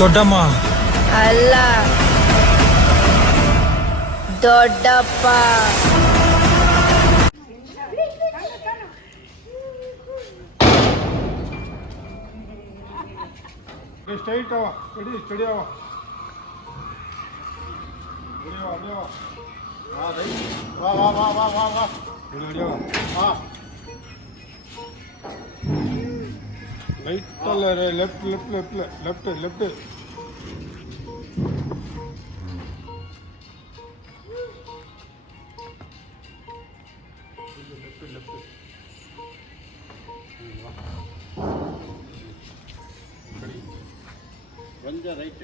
ದೊಡ್ಡಮ್ಮ ಅಲ್ಲ ದೊಡ್ಡಪ್ಪ. ಸ್ಟ್ರೈಟ್ ಅವ ಸ್ಟಡಿ ಅವ ರೈಟ್ ಅಲ್ಲ left left left left left ಒಂದು ರೈಟ್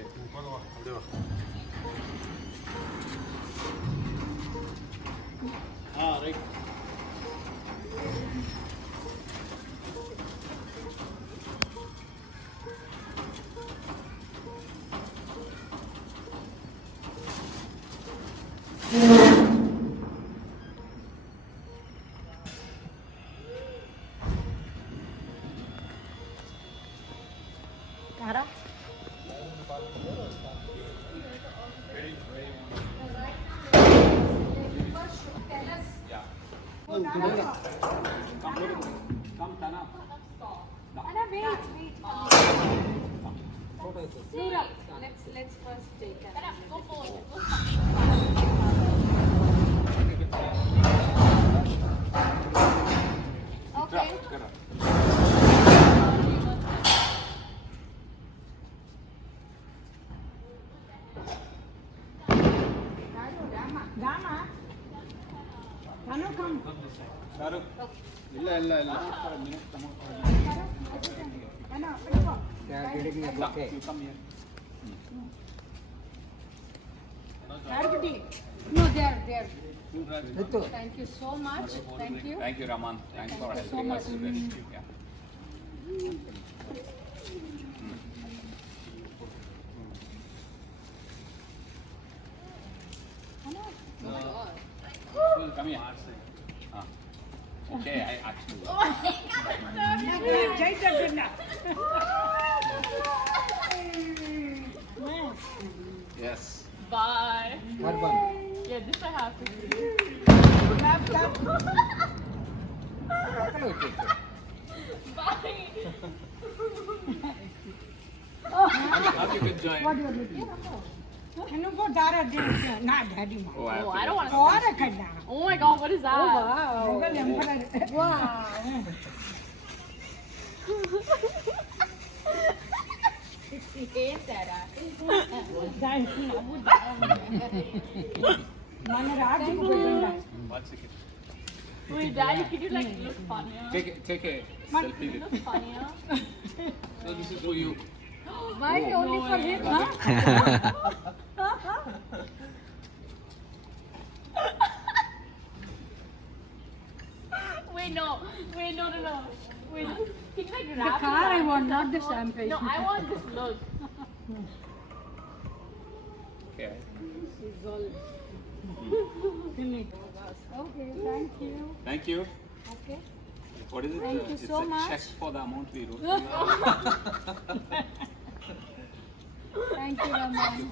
ಹಾಂ right Let's first take it. Okay. ಇಲ್ಲ ಇಲ್ಲ ಇಲ್ಲ No, there. Thank you so much. Thank you. Thank you, Raman. Thanks for helping us. Yeah. Come here. Okay, I actually. Yes. Bye. Yeah, this I have to do. Bye. How you can join? Can you go Dara? Not Daddy. Oh, I Oh, I don't want to. Or Oh my God, what is that? wow. One second. Wait, Daddy, can you like look funnier? Take a selfie with Look funnier. So this is for you. Why only for him, huh? Wait, no. Wait, no. Wait, can you like wrap The car it I around want, not yourself? the champagne. No, I want this look. Okay. Okay, thank you. Thank you. Okay. What is it? Thank you It's so a much. check for the amount we wrote. Thank you, Raman.